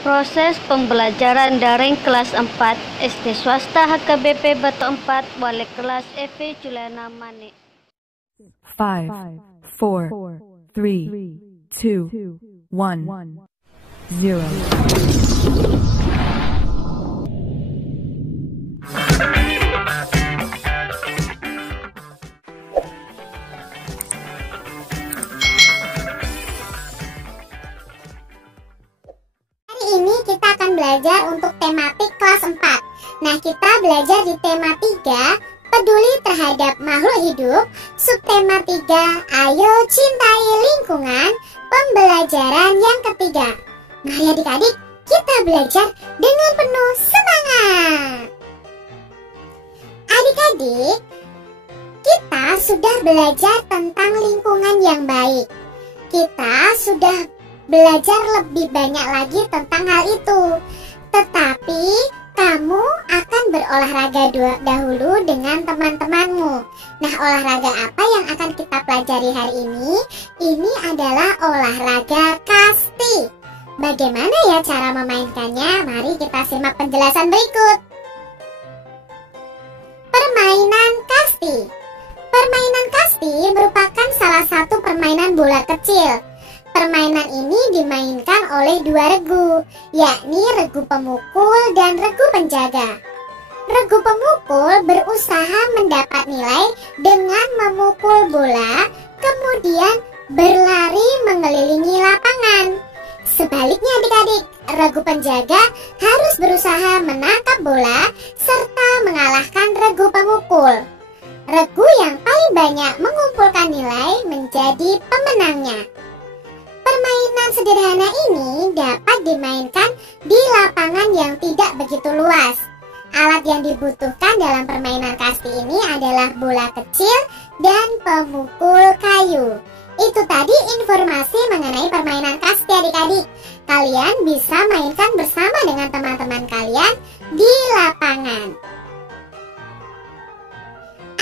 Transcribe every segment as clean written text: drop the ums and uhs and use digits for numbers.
Proses pembelajaran daring kelas 4 SD swasta HKBP Batu 4 Wali kelas Evi Juliana Mani. 5, 4, 3, 2, 1, 0. Ini kita akan belajar untuk tematik kelas 4. Nah, kita belajar di tema 3, peduli terhadap makhluk hidup. Subtema 3, ayo cintai lingkungan. Pembelajaran yang ketiga. Mari adik-adik, kita belajar dengan penuh semangat. Adik-adik, kita sudah belajar tentang lingkungan yang baik. Kita sudah belajar lebih banyak lagi tentang hal itu. Tetapi kamu akan berolahraga dahulu dengan teman-temanmu. Nah, olahraga apa yang akan kita pelajari hari ini? Ini adalah olahraga kasti. Bagaimana ya cara memainkannya? Mari kita simak penjelasan berikut. Permainan kasti. Permainan kasti merupakan salah satu permainan bola kecil. Permainan ini dimainkan oleh dua regu, yakni regu pemukul dan regu penjaga. Regu pemukul berusaha mendapat nilai dengan memukul bola, kemudian berlari mengelilingi lapangan. Sebaliknya adik-adik, regu penjaga harus berusaha menangkap bola serta mengalahkan regu pemukul. Regu yang paling banyak mengumpulkan nilai menjadi pemenangnya. Permainan sederhana ini dapat dimainkan di lapangan yang tidak begitu luas. Alat yang dibutuhkan dalam permainan kasti ini adalah bola kecil dan pemukul kayu. Itu tadi informasi mengenai permainan kasti adik-adik. Kalian bisa mainkan bersama dengan teman-teman kalian di lapangan.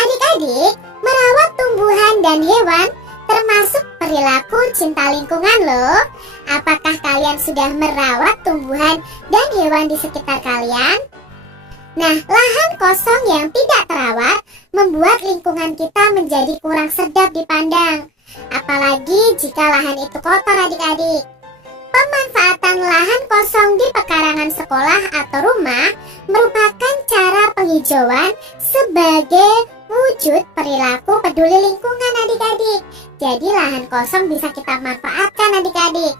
Adik-adik, merawat tumbuhan dan hewan termasuk perilaku cinta lingkungan loh. Apakah kalian sudah merawat tumbuhan dan hewan di sekitar kalian? Nah, lahan kosong yang tidak terawat membuat lingkungan kita menjadi kurang sedap dipandang. Apalagi jika lahan itu kotor adik-adik. Pemanfaatan lahan kosong di pekarangan sekolah atau rumah merupakan cara penghijauan sebagai wujud perilaku peduli lingkungan adik-adik. Jadi lahan kosong bisa kita manfaatkan adik-adik.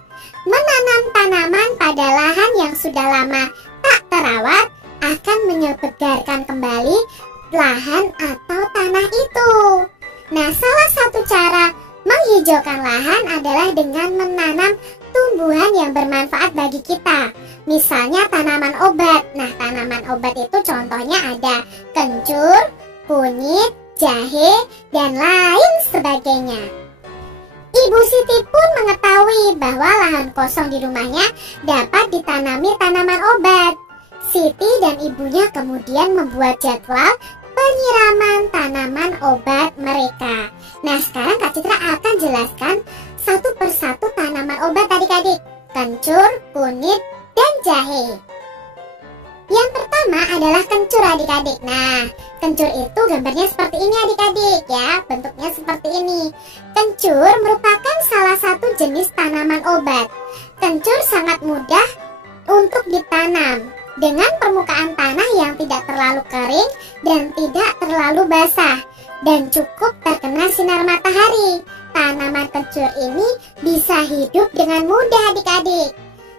Menanam tanaman pada lahan yang sudah lama tak terawat akan menyegarkan kembali lahan atau tanah itu. Nah, salah satu cara menghijaukan lahan adalah dengan menanam tumbuhan yang bermanfaat bagi kita. Misalnya tanaman obat. Nah, tanaman obat itu contohnya ada kencur, kunyit, jahe, dan lain sebagainya. Ibu Siti pun mengetahui bahwa lahan kosong di rumahnya dapat ditanami tanaman obat. Siti dan ibunya kemudian membuat jadwal penyiraman tanaman obat mereka. Nah, sekarang Kak Citra akan jelaskan satu persatu tanaman obat adik-adik. Kencur, kunyit, dan jahe. Yang pertama adalah kencur adik-adik. Nah, kencur itu gambarnya seperti ini adik-adik ya. Bentuknya seperti ini. Kencur merupakan salah satu jenis tanaman obat. Kencur sangat mudah untuk ditanam dengan permukaan tanah yang tidak terlalu kering dan tidak terlalu basah dan cukup terkena sinar matahari. Tanaman kencur ini bisa hidup dengan mudah adik-adik.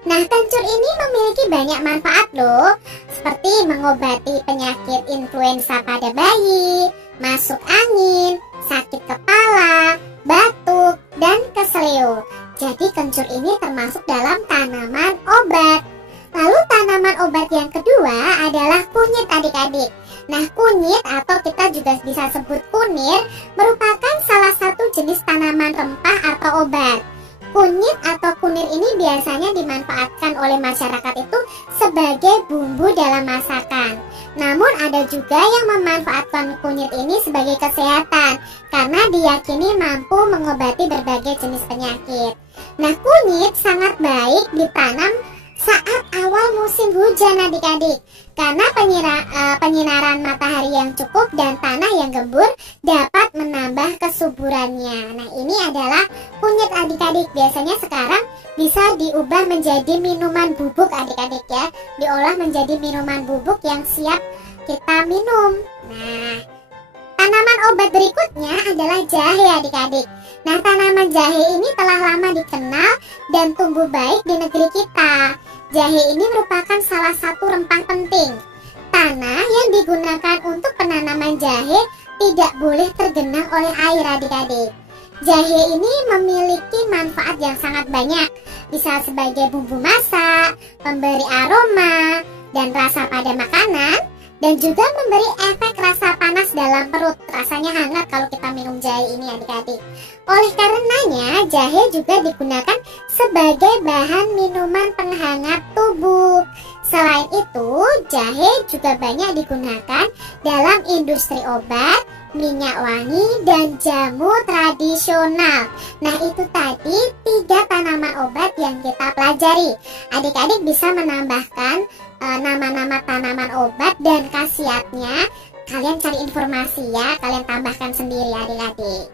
Nah, kencur ini memiliki banyak manfaat loh, seperti mengobati penyakit influenza pada bayi, masuk angin, sakit kepala, batuk, dan keseleo. Jadi kencur ini termasuk dalam tanaman obat. Lalu tanaman obat yang kedua adalah kunyit adik-adik. Nah, kunyit atau kita juga bisa sebut kunir merupakan salah satu jenis tanaman rempah atau obat. Kunyit atau kunir ini biasanya dimanfaatkan oleh masyarakat itu sebagai bumbu dalam masakan. Namun ada juga yang memanfaatkan kunyit ini sebagai kesehatan karena diyakini mampu mengobati berbagai jenis penyakit. Nah, kunyit sangat baik ditanam saat musim hujan adik-adik, karena penyinaran matahari yang cukup dan tanah yang gembur dapat menambah kesuburannya. Nah, ini adalah kunyit adik-adik. Biasanya sekarang bisa diubah menjadi minuman bubuk adik-adik ya, diolah menjadi minuman bubuk yang siap kita minum. Nah, tanaman obat berikutnya adalah jahe adik-adik. Nah, tanaman jahe ini telah lama dikenal dan tumbuh baik di negeri kita. Jahe ini merupakan salah satu rempah penting. Tanah yang digunakan untuk penanaman jahe tidak boleh tergenang oleh air adik-adik. Jahe ini memiliki manfaat yang sangat banyak. Bisa sebagai bumbu masak, pemberi aroma dan rasa pada makanan, dan juga memberi efek rasa panas dalam perut. Rasanya hangat kalau kita minum jahe ini adik-adik. Oleh karenanya, jahe juga digunakan sebagai bahan minuman penghangat tubuh. Selain itu, jahe juga banyak digunakan dalam industri obat, minyak wangi, dan jamu tradisional. Nah, itu tadi 3 tanaman obat yang kita pelajari. Adik-adik bisa menambahkan nama-nama tanaman obat dan khasiatnya. Kalian cari informasi ya, kalian tambahkan sendiri adik-adik.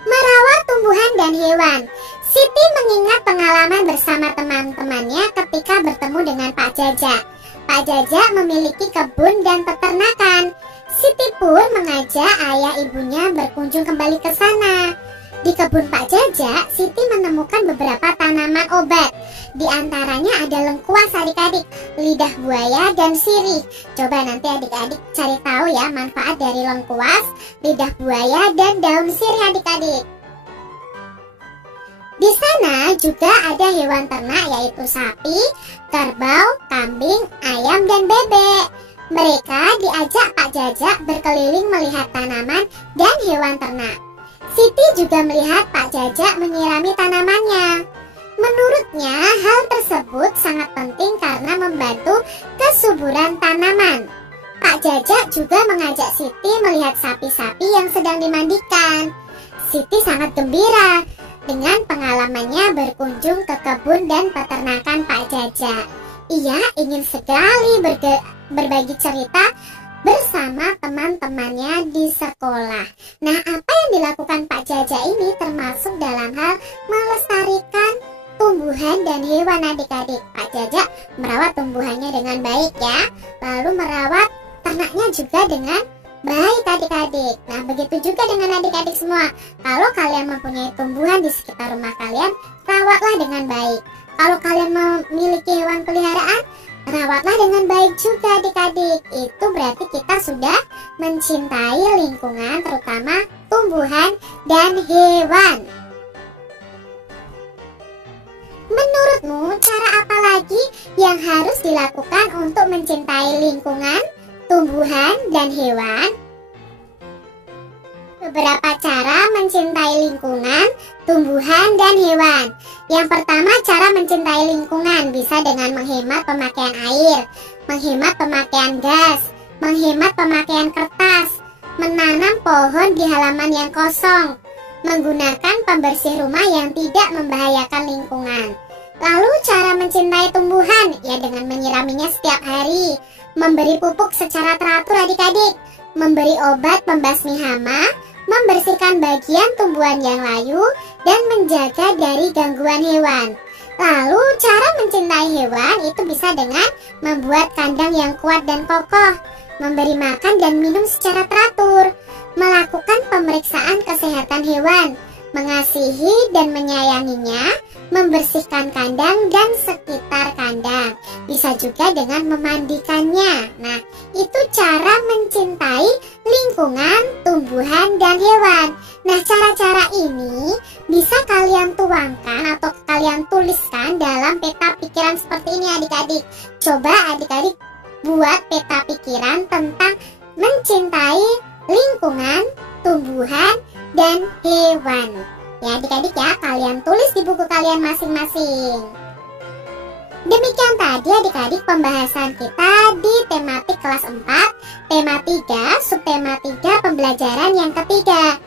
Merawat tumbuhan dan hewan. Siti mengingat pengalaman bersama teman-temannya ketika bertemu dengan Pak Jajak. Pak Jajak memiliki kebun dan peternakan. Siti pun mengajak ayah ibunya berkunjung kembali ke sana. Di kebun Pak Jajak, Siti menemukan beberapa tanaman obat. Di antaranya ada lengkuas adik-adik, lidah buaya, dan sirih. Coba nanti adik-adik cari tahu ya manfaat dari lengkuas, lidah buaya, dan daun sirih adik-adik. Di sana juga ada hewan ternak yaitu sapi, kerbau, kambing, ayam, dan bebek. Mereka diajak Pak Jajak berkeliling melihat tanaman dan hewan ternak. Siti juga melihat Pak Jajak menyirami tanamannya. Menurutnya hal tersebut sangat penting karena membantu kesuburan tanaman. Pak Jajak juga mengajak Siti melihat sapi-sapi yang sedang dimandikan. Siti sangat gembira dengan pengalamannya berkunjung ke kebun dan peternakan Pak Jajak. Ia ingin sekali berbagi cerita bersama teman-temannya di sekolah. Nah, apa yang dilakukan Pak Jajak ini termasuk dalam hal melestarikan tumbuhan dan hewan adik-adik. Pak Jajak merawat tumbuhannya dengan baik ya, lalu merawat ternaknya juga dengan baik adik-adik. Nah, begitu juga dengan adik-adik semua. Kalau kalian mempunyai tumbuhan di sekitar rumah kalian, rawatlah dengan baik. Kalau kalian memiliki hewan peliharaan, rawatlah dengan baik juga adik-adik. Itu berarti kita sudah mencintai lingkungan, terutama tumbuhan dan hewan. Menurutmu, cara apa lagi yang harus dilakukan untuk mencintai lingkungan, tumbuhan, dan hewan? Beberapa cara mencintai lingkungan, tumbuhan, dan hewan. Yang pertama, cara mencintai lingkungan bisa dengan menghemat pemakaian air, menghemat pemakaian gas, menghemat pemakaian kertas, menanam pohon di halaman yang kosong, menggunakan pembersih rumah yang tidak membahayakan lingkungan. Lalu cara mencintai tumbuhan, ya dengan menyiraminya setiap hari, memberi pupuk secara teratur adik-adik, memberi obat pembasmi hama, membersihkan bagian tumbuhan yang layu, dan menjaga dari gangguan hewan. Lalu cara mencintai hewan itu bisa dengan membuat kandang yang kuat dan kokoh, memberi makan dan minum secara teratur, melakukan pemeriksaan kesehatan hewan, mengasihi dan menyayanginya, membersihkan kandang dan sekitar kandang. Bisa juga dengan memandikannya. Nah, itu cara mencintai lingkungan, tumbuhan, dan hewan. Nah, cara-cara ini bisa kalian tuangkan atau kalian tuliskan dalam peta pikiran seperti ini adik-adik. Coba adik-adik buat peta pikiran tentang mencintai lingkungan, tumbuhan, dan hewan. Ya adik-adik ya, kalian tulis di buku kalian masing-masing. Demikian tadi adik-adik pembahasan kita di tematik kelas 4, tema 3, subtema 3 pembelajaran yang ketiga.